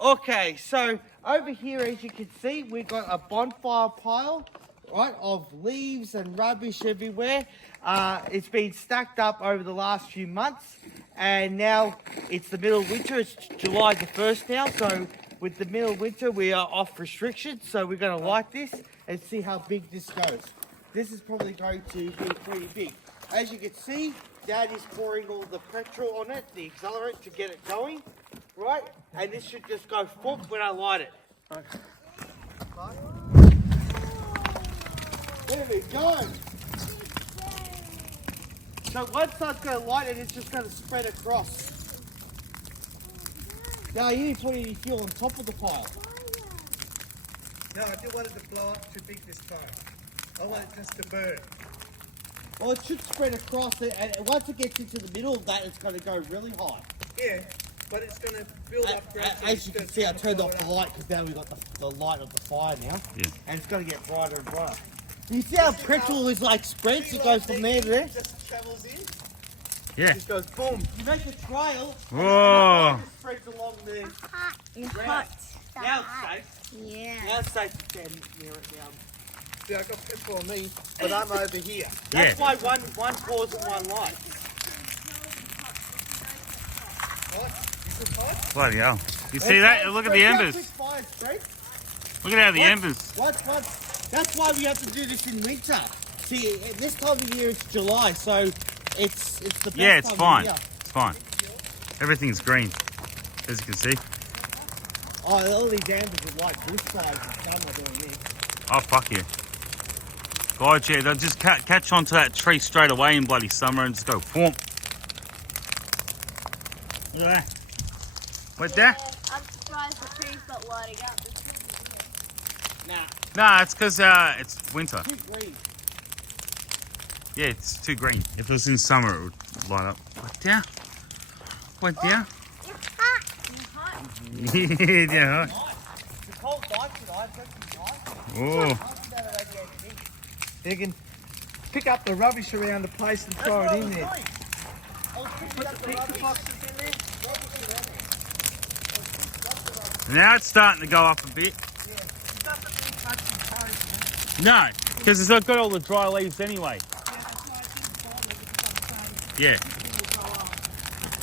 Okay, so over here, as you can see, we've got a bonfire pile, right, of leaves and rubbish everywhere. It's been stacked up over the last few months, and now it's the middle of winter. It's July the 1st now, so with the middle of winter, we are off restrictions, so we're going to light this and see how big this goes. This is probably going to be pretty big. As you can see, Dad is pouring all the petrol on it, the accelerant, to get it going. Right, and this should just go thump when I light it. There we go. So once that's going to light it, it's just going to spread across. Now you need to put any fuel on top of the pile. No, I didn't want it to blow up too big this time. I want it just to burn. Well, it should spread across it, and once it gets into the middle of that, it's going to go really high. Yeah, but it's going to build up gradually. As you can see, I turned off the light because now we've got the light of the fire now. Yeah. And it's going to get brighter and brighter. You see how petrol is like spreads? It goes from there to there. Just travels in. Yeah. It just goes boom. You make a trail. Whoa. And it spreads along the It's ground. hot. Now it's safe. Yeah. Now it's safe to stand near it now. See, I got petrol on me, but I'm over here. That's why one pours and one lights. What? Is it hot? Bloody hell. You see that? Look at the embers. Look at how the embers. That's why we have to do this in winter. See, at this time of year it's July, so it's the best Yeah, it's time fine. of year. It's fine. Everything's green, as you can see. Oh, all these ambers are like this side of summer doing this. Oh, fuck yeah. God, yeah, they'll just catch onto that tree straight away in bloody summer and just go, whoomp. Look at that. Wait there? I'm surprised the tree's not lighting up. Nah, Nah, it's because it's winter. too green. Yeah, it's too green. If it was in summer, it would light up. Wait there. Wait there. It's hot. It's hot. Yeah. Nice. It's a cold night tonight, so it's nice. Oh. You can pick up the rubbish around the place and throw it in there. I was picking up the rubbish. boxes in there. Now it's starting to go up a bit. No, because it's got all the dry leaves anyway. Yeah.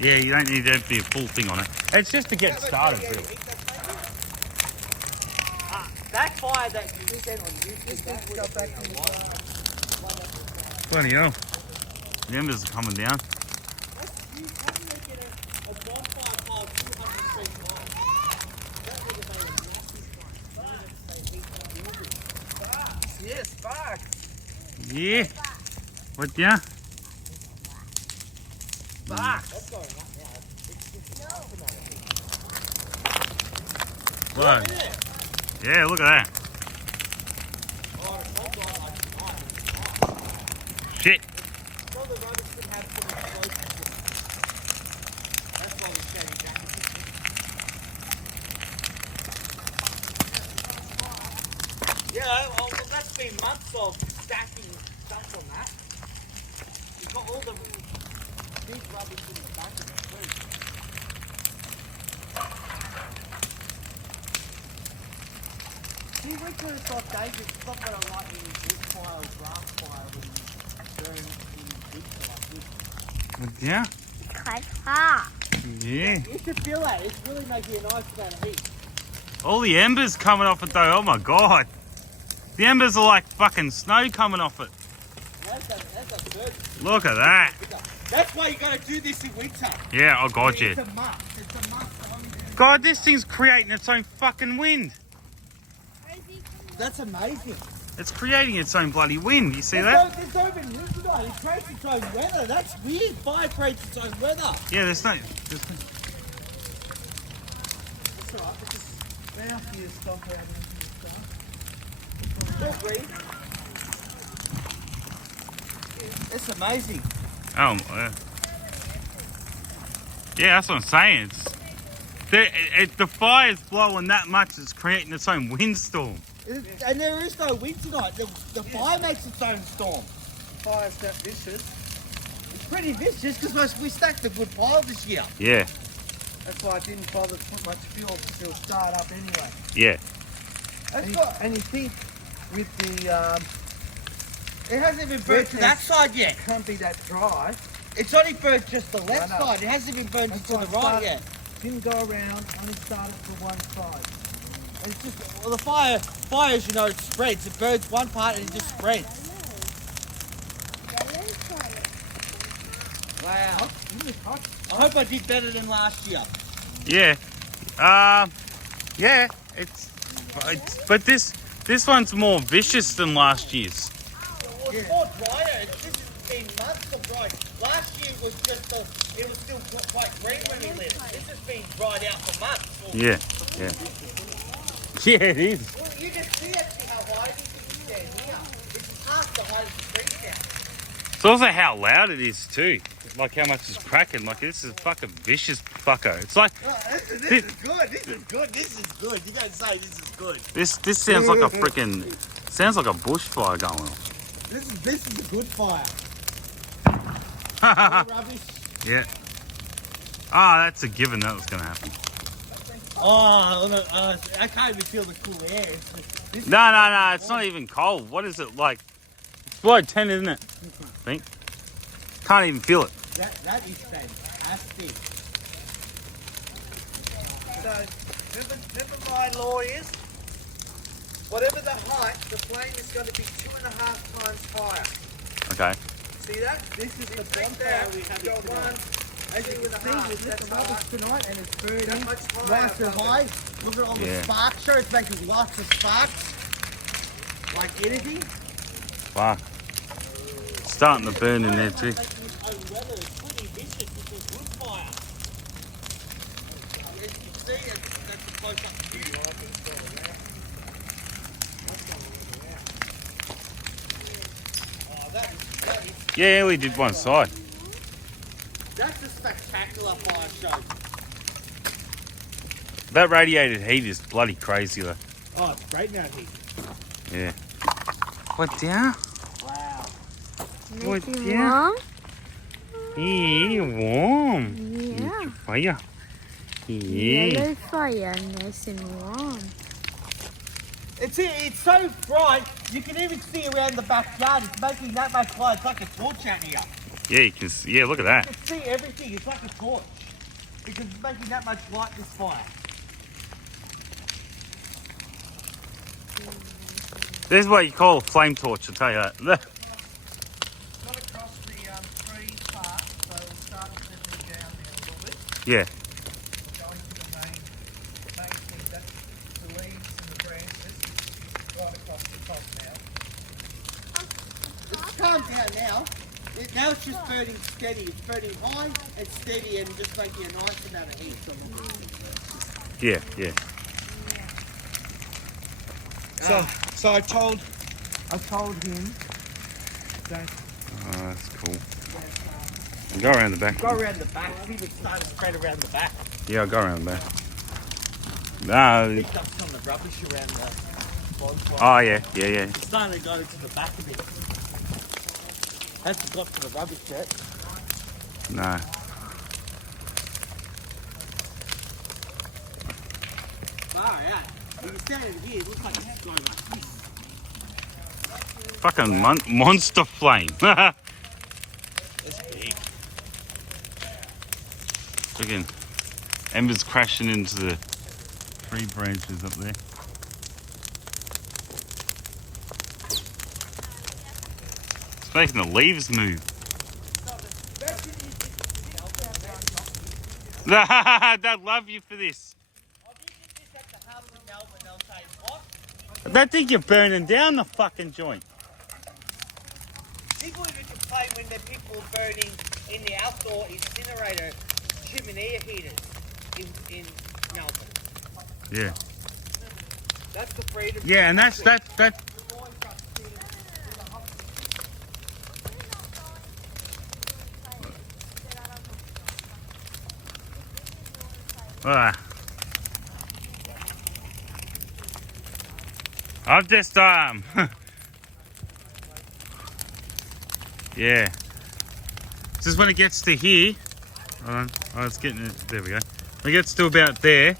Yeah, you don't need to be a full thing on it. It's just to get started, really. That fire that you sent on YouTube, that Go back in the Bloody hell. The embers are coming down. you have to make it a bonfire pile 200 feet long. That would have made a massive fire. Yes, spark. Yeah. What, yeah? Spark. That's going up now. Whoa. Yeah, look at that. Shit. Well, the rubbish can have some explosives in it. That's why we're standing jackets. Yeah, well, that's been months of stacking stuff on that. You've got all the big rubbish in the back of the tree. See, winter is not dangerous. It's not going to light any wood fire or grass fire when you burn in winter like this. What, yeah? It's quite hot. Yeah. You should feel that. It's really making a nice amount of heat. All the embers coming off it though, oh my god. The embers are like fucking snow coming off it. That's a bird. Look at that. That's why you got to do this in winter. Yeah, oh god, yeah. It's a must. It's a must. God, this thing's creating its own fucking wind. That's amazing. It's creating its own bloody wind. You see There's that? there's no even wind tonight. It creates its own weather. That's weird. Fire creates its own weather. Yeah, there's no... That's all right. It's just Now you stop out it's all green. It's amazing. Oh, yeah, that's what I'm saying. The fire's blowing that much, it's creating its own windstorm. And there is no wind tonight. The fire makes its own storm. fire's that vicious. It's pretty vicious because we stacked a good pile this year. Yeah. That's why I didn't bother to put much fuel because it'll start up anyway. Yeah. And you think with the, It hasn't even burnt to that side yet. it can't be that dry. It's only burnt just the left I know. side. It hasn't even burnt That's to why the I right started- yet. Didn't go around, only started for one side. It's just, well, the fire, as you know, it spreads. It burns one part and it just spreads. Wow. I hope I did better than last year. Yeah. Yeah. It's but this one's more vicious than last year's. Well, it's more drier. This has been months of dry. Last year was just it was still quite green when we lit it. This has been dried out for months. Yeah. Yeah. Yeah, it is. Well, you can see actually how high it is if you stand here. It's half the height of the tree now. It's also how loud it is too. Like how much it's cracking. Like this is a fucking vicious fucker. It's like Oh, this is good. This is good. This is good. You don't say this is good. this sounds like a freaking sounds like a bushfire going on. This is a good fire. Rubbish. Yeah. Ah, that's a given that was going to happen. Oh, look, I can't even feel the cool air. No, it's not even cold. What is it like? It's below 10, isn't it? I think. Can't even feel it. That is fantastic. So, never mind lawyers. Whatever the height, the flame is going to be 2.5 times higher. Okay. See that? This is the bonfire we have. Got one. As you can see, we've lit the rubbish tonight and it's burning That much higher. nice and high. Look at all the Yeah. sparks. Sure, it's making lots of sparks. Like anything. Fuck. Starting to burn in there too. It's pretty vicious. This is wood fire. As you can see, that's a close up view. Oh, that is, Yeah, we did one side. that's a spectacular fire show. That radiated heat is bloody crazy though. Oh, it's great now, Heath. Yeah. What down? Wow. What Making yeah? warm? Yeah, warm. Yeah. Fire. Yeah. Yellow fire, nice and warm. It's so bright, you can even see around the backyard. It's making that much light. It's like a torch out here. Yeah, you can see, yeah, look at that. You can see everything. It's like a torch. Because it's making that much light, this fire. This is what you call a flame torch, I'll tell you that. Not across the tree part, so it'll start settling down there a little bit. Yeah. Going to the main thing, that's the leaves and the branches, right across the top now. It's calmed down now. Now it's just burning steady. It's burning high and steady and just making a nice amount of heat. Yeah, yeah. So I told him that Oh, that's cool. Go around the back. Go around the back. See if it's starting to spread around the back. Yeah, I'll go around the back. No. Picked up some of the rubbish around the bonfire. Oh, yeah, yeah, yeah. It's starting to go into the back a bit. Hasn't got to the rubbish yet. No. Far out. You can stand in here, it looks like it's going like this. Fucking monster flame. It's big. Freaking embers crashing into the tree branches up there. It's making the leaves move. They'll love you for this. They think you're burning down the fucking joint. People even complain when the people burning in the outdoor incinerator chimney heaters in Melbourne. Yeah. That's the freedom. Yeah, and that's that. I've just yeah. Just when it gets to here, hold on. Oh, it's getting it. There we go. When it gets to about there,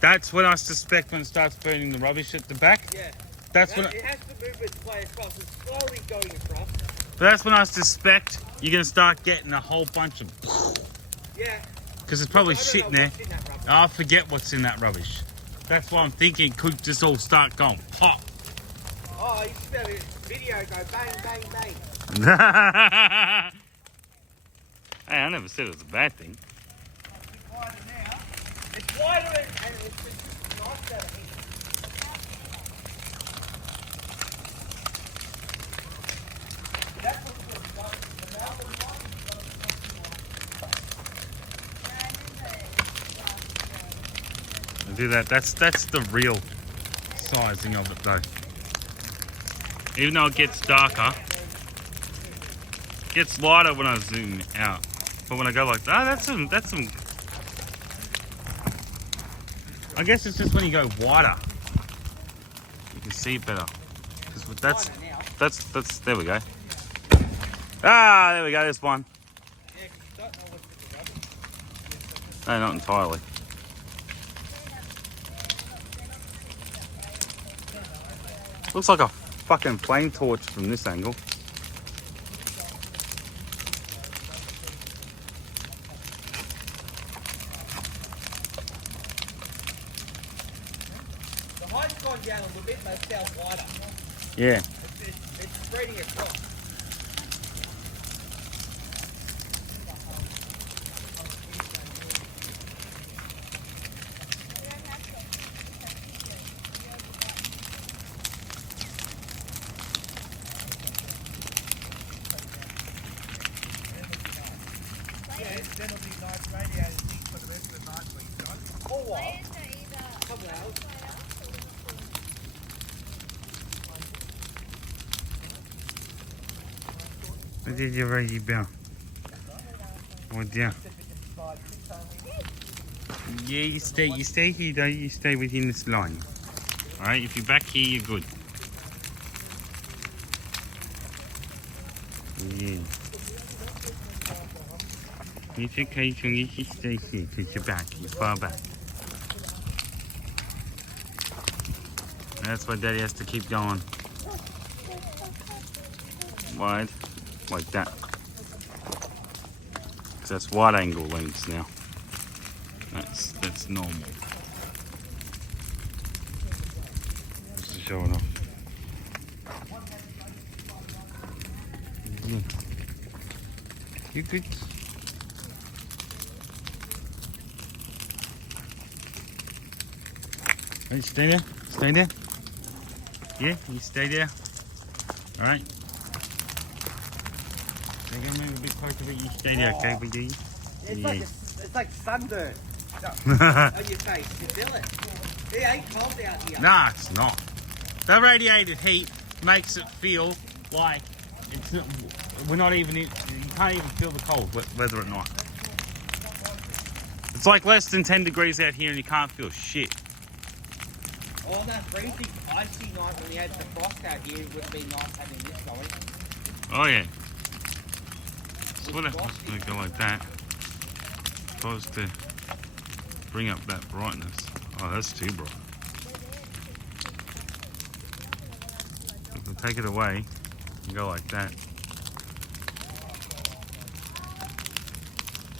that's when I suspect when it starts burning the rubbish at the back. Yeah. That's when It has to move its way across. It's slowly going across. that's when I suspect you're gonna start getting a whole bunch of. Yeah. Because there's probably I don't shit know in there. what's in that rubbish. I forget what's in that rubbish. That's why I'm thinking it could just all start going pop. Oh, you should have a video go bang, bang, bang. Hey, I never said it was a bad thing. It's wider now. It's wider and it's just nice out here. That's what's good. The mouth of the line is I do that. That's the real sizing of it though. Even though it gets darker, it gets lighter when I zoom out. But when I go like that, that's some. I guess it's just when you go wider, you can see better. Because that's there we go. Ah, there we go. There's one. Yeah, 'cause you don't know what's in the rubbish. No, not entirely. Looks like a fucking flame torch from this angle. The height's gone down a little bit, but it's now wider. Yeah. It's spreading across. Yeah, then it'll be nice radiated heat for the rest of the night for you guys. Or what? Couple hours. What did you write about? What yeah? Yeah, you stay here though, you stay within this line. Alright, if you're back here, you're good. Yeah. It's okay, so you should stay here, because you're back, you're far back. That's why Daddy has to keep going. Wide, like that. Because that's wide angle lens now. That's normal. Just to show it off. You good? Right, stay there. Stay there. Yeah, you stay there. Alright. They're gonna move a bit closer, but you stay there, okay, with you? It's like sunburn on your face. You feel it? It ain't cold out here. Nah, it's not. The radiated heat makes it feel like it's not, we're not even in, you can't even feel the cold, whether or not. It's like less than 10 degrees out here and you can't feel shit. On that freezing, icy night when we had the frost out here, it would have been nice having this going. Oh yeah. So what happens when we go like that? Supposed to bring up that brightness. Oh, that's too bright. If we take it away and go like that.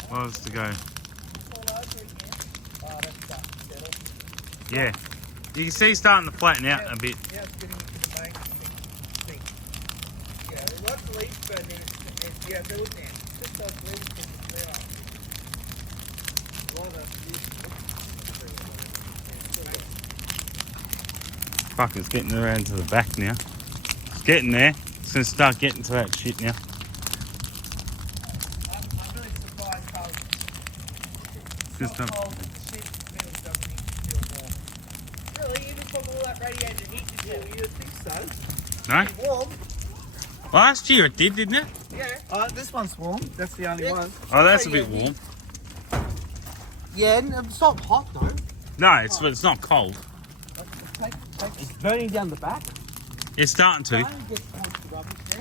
What else to go? Yeah. You can see it's starting to flatten out a bit. Yeah, it's getting into the main thing. Yeah, there's lots of leaves burning and yeah, build now. Just those leaves can clear up. A lot of Fuck, it's getting around to the back now. It's getting there. It's going to start getting to that shit now. I'm really surprised how Just so cold and shit really doesn't even feel warm. Really, even from all that radiated heat you feel, you'd think so. No? Warm? Last year it did, didn't it? Yeah. This one's warm. That's the only one. Oh, that's a bit warm. Yeah, it's not hot though. No, it's not cold. It's burning down the back. It's starting to.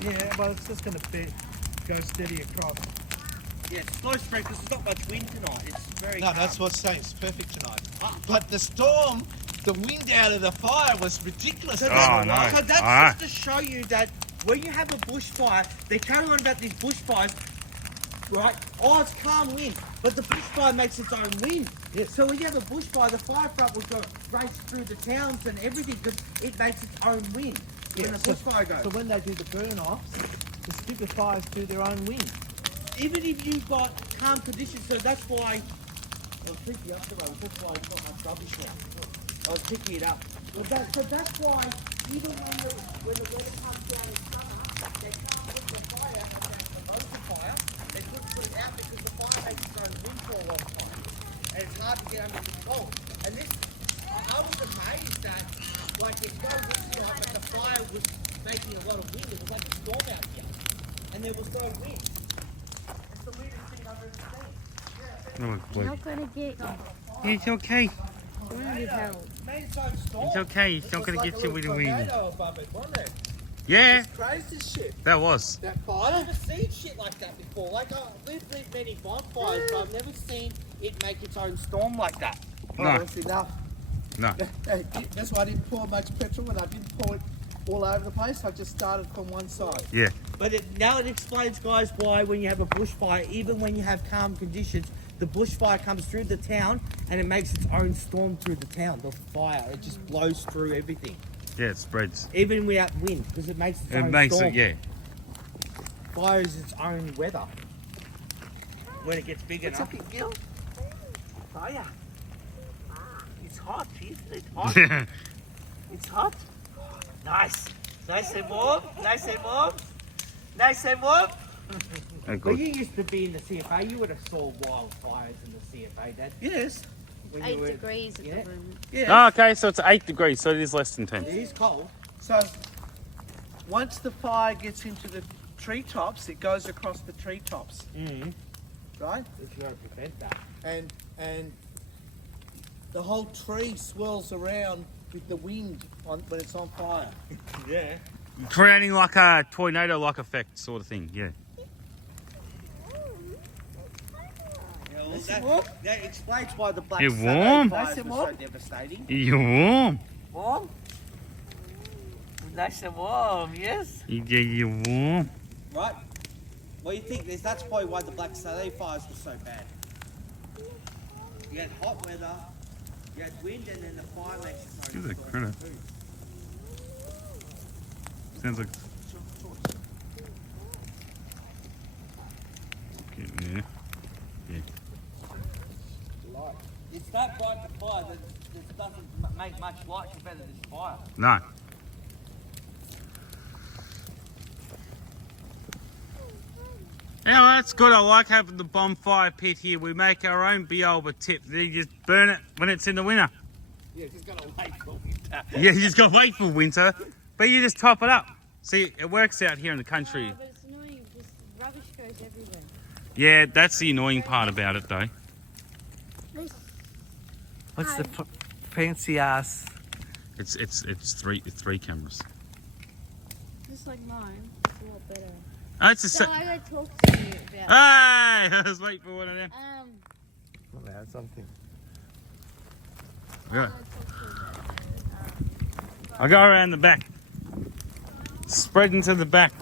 Yeah, well, it's just going to go steady across. Yeah, slow spread because there's not much wind tonight. It's very No, calm. that's what's saying. It's perfect tonight. But the storm, the wind out of the fire was ridiculous. So, Oh, no. so that's Alright. just to show you that when you have a bushfire, they carry on about these bushfires, right? Oh, it's calm wind, but the bushfire makes its own wind. Yes. So when you have a bushfire, the fire front will go race through the towns and everything because it makes its own wind when the bushfire goes. So when they do the burn-offs, the stupid fires do their own wind. Even if you've got calm conditions, so that's why I was picking up the road. That's why it's not much rubbish now. I was picking it up. So that's why even when the weather comes down in summer, they can't put the fire out and promote the fire. They couldn't put it out because the fire makes its own wind for a long time. And it's hard to get under control. And this, I was amazed that, like, it's no wind tonight, but the fire was making a lot of wind. It was like a storm out here. And there was no wind. It's the weirdest thing I've ever seen. No, You're not gonna get it's okay. Made its own storm. It's okay. It's not going to get you with the wind. Tornado above it, wasn't it? Yeah, Crazy shit. that was. That I've fire. never seen shit like that before. Like, we've lit many bonfires, but I've never seen it make its own storm like that. Oh, No. that's enough. No. That's why I didn't pour much petrol and I didn't pour it all over the place. I just started from one side. Yeah. But now it explains, guys, why when you have a bushfire, even when you have calm conditions, the bushfire comes through the town and it makes its own storm through the town. The fire, it just blows through everything. Yeah, it spreads. Even without wind, because it makes its It own makes storm. it, yeah. Fire is its own weather. When it gets big What's enough. up, you Gil? Fire. It's hot, isn't it? Hot. It's hot. Nice. Nice and warm. Nice and warm. Nice and warm. Oh, When good. you used to be in the CFA, you would have saw wildfires in the CFA, Dad. Yes. When you 8 were, degrees at yeah. the moment. Yes. Oh, okay, so it's 8 degrees, so it is less than 10. It is cold. So once the fire gets into the treetops, it goes across the treetops, Mm-hmm. right? If you want to prevent that. And the whole tree swirls around with the wind when it's on fire. Yeah. Creating like a tornado-like effect sort of thing, yeah. That explains why the Black You're Saturday warm. fires Nice and were so warm. devastating. You're warm. Warm? Nice and warm, yes? You're warm. Right? What do you think? That's probably why the Black Saturday fires were so bad. You had hot weather, you had wind, and then the fire makes its own Give it a storm critter. too. Sounds like... Yeah. Light. It's that bright the fire that it doesn't make much light compared to this fire. No. Yeah, well, that's good. I like having the bonfire pit here. We make our own biolba tip. You just burn it when it's in the winter. Yeah, just gotta wait for winter. Yeah, you just got to wait for winter, but you just top it up. See, it works out here in the country. But it's annoying, just rubbish goes everywhere. Yeah, that's the annoying part about it, though. What's the fancy ass? It's three cameras. Just like mine, it's a lot better. Oh, it's a So se- I gotta talk to you about. Hey, I was waiting for one of them. Oh, man, something. Yeah. I gotta talk to you about I'll go around the back. Spread into the back.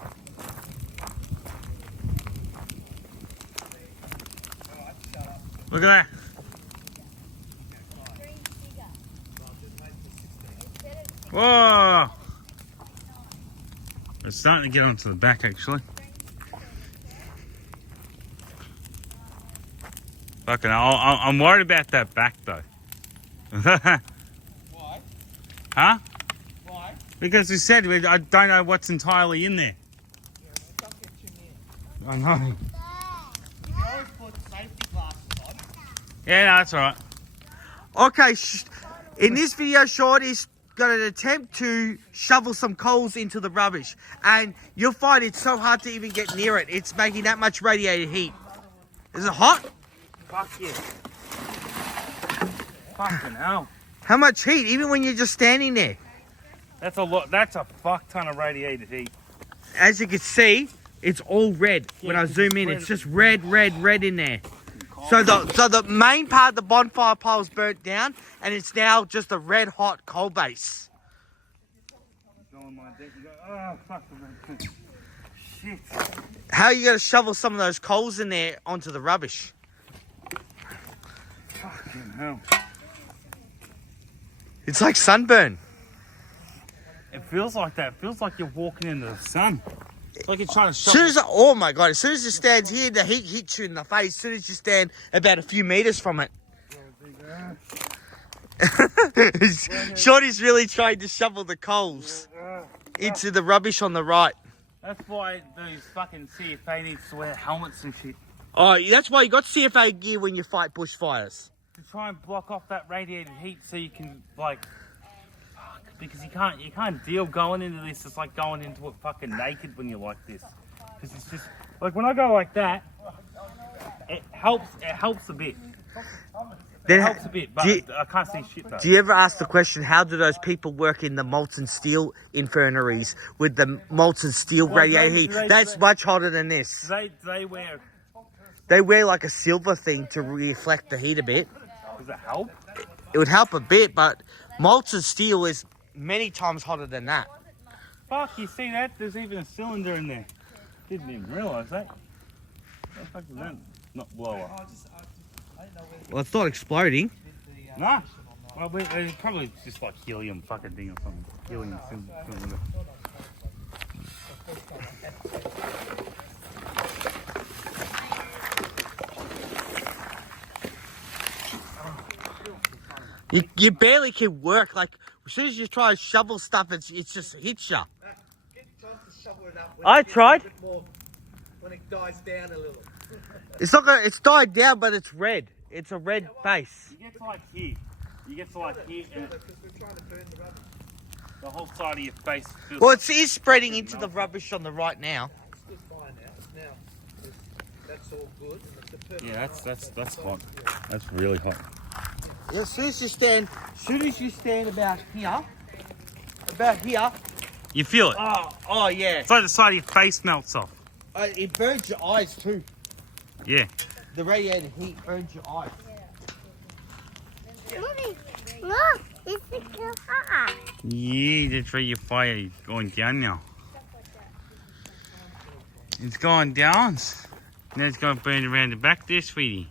Look at that. Whoa! It's starting to get onto the back, actually. Fucking, I'm worried about that back, though. Why? Huh? Why? Because we said I don't know what's entirely in there. I know. You always put safety glasses on. Yeah, no, that's all right. Okay, in this video, Shorty's got an attempt to shovel some coals into the rubbish, and you'll find it's so hard to even get near it. It's making that much radiated heat. Is it hot? Fuck yeah. Fucking hell. How much heat, even when you're just standing there? That's a lot. That's a fuck ton of radiated heat. As you can see, it's all red. When I zoom in, it's just red in there. So the main part of the bonfire pile's burnt down, and it's now just a red hot coal base. Oh, fuck. Shit. How are you going to shovel some of those coals in there onto the rubbish? Fucking hell. It's like sunburn. It feels like that. It feels like you're walking into the sun. It's like you're trying to As shovel. soon as oh my god! As soon as you stand here, the heat hits you in the face. As soon as you stand about a few meters from it. Shorty's really trying to shovel the coals into the rubbish on the right. That's why those fucking CFA needs to wear helmets and shit. Oh, that's why you got CFA gear when you fight bushfires. To try and block off that radiated heat so you can, like... Fuck, because you can't deal going into this. It's like going into it fucking naked when you're like this. Because it's just... Like, when I go like that, it helps a bit. It helps a bit, but I can't see shit though. Do you ever ask the question, how do those people work in the molten steel infirmaries with the molten steel radiated heat? That's much hotter than this. They wear... They wear like a silver thing to reflect the heat a bit. Does it help? It would help a bit, but molten steel is many times hotter than that. Fuck, you see that? There's even a cylinder in there. Didn't even realise that. What the fuck is that? Not blow up. Well, it's not exploding. Nah. Well, it's probably just like helium fucking thing or something. Helium cylinder. You barely can work. Like, as soon as you try to shovel stuff, it just hits you. I tried. When it dies down a little. It's not gonna. It's died down, but it's red. It's a red base. You get to like here. You get to like here, and Because we're trying to burn the rubbish. the whole side of your face feels. Well, it is spreading into the rubbish on the right now. It's just fine now. Now, that's all good. And it's a perfect Yeah, that's hot. That's really hot. Yeah, as soon as you stand about here. You feel it. Oh yeah. It's like the side of your face melts off. It burns your eyes too. Yeah. The radiated heat burns your eyes. Mommy, look, it's too hot. Yeah, that's why your fire is going down now. It's going down. Now it's going to burn around the back there, sweetie.